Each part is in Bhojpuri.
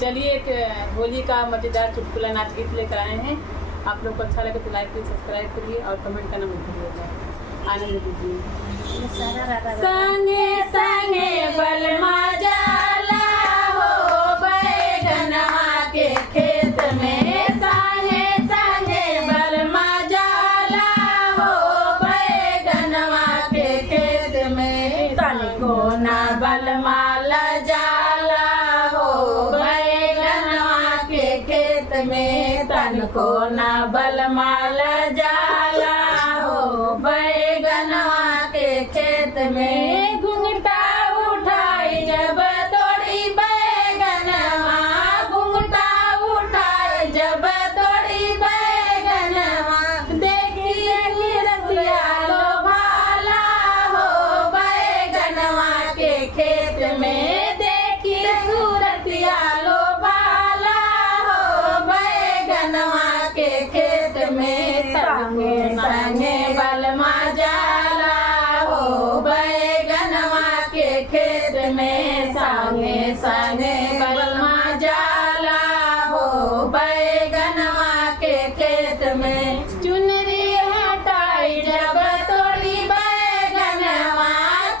चलिए एक होली का मजेदार चुटकुला नाच गीत लेकर आए हैं। आप लोग को अच्छा लगे तो लाइक प्लीज सब्सक्राइब करिए और कमेंट करना मत भूलिएगा। आनंद दीजिए। संगे संगे बलमा जाला हो बैगनवा के खेत में, संगे संगे बलमा जाला हो बैगनवा के खेत में, तनिको ना बलमा जाला हो बैगनवा के खेत में, तनिको ना बलमा जाला हो बैगनवा के खेत में। घुंघटा उठाई जब तोड़ी बैगनवा, घुंघटा उठाई जब तोड़ी बैगनवा, देखी देखी रतिया लो भाला हो बैगनवा के खेत में, देखी सूरतिया लो भाला हो बैगनवा के खेत में, संगे संगे बलमा जाला हो बैगनवा के खेत में, संगे संगे बलमा जाला हो बैगनवा के खेत में। चुनरी हटाई जब तोड़ी बैगनवा,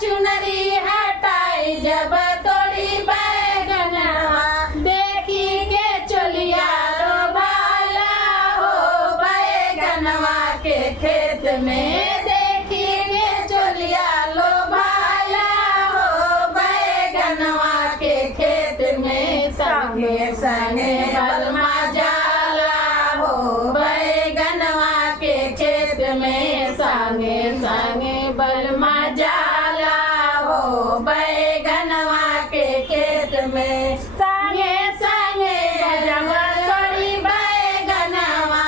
चुनरी हटाई जब तोड़ी बैगनवा, देखी के चलिया लो भाला हो बैगनवा के खेत में, देखी के चलिया लो भाला हो बैगनवा के खेत में, संगे संगे बलमा जाला हो बैगनवा के खेत में, संगे संगे बलमा जाला हो बैगनवा के खेत में। संगे संगे जब तोड़ी बैगनवा,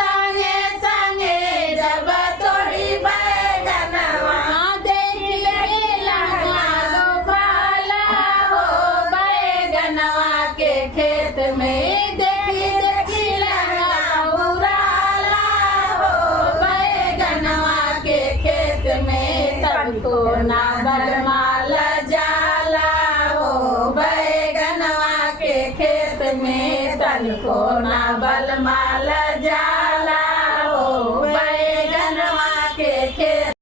संगे संगे जब तोड़ी बैगनवा, देखी लगा लो भाला हो बैगनवा के खेत में, देखी देखी लगा बुराला हो बैगनवा के खेत में, तनिको ना बलमा जाला हो बैगनवा के खेत में, तनिको ना बलमा जाला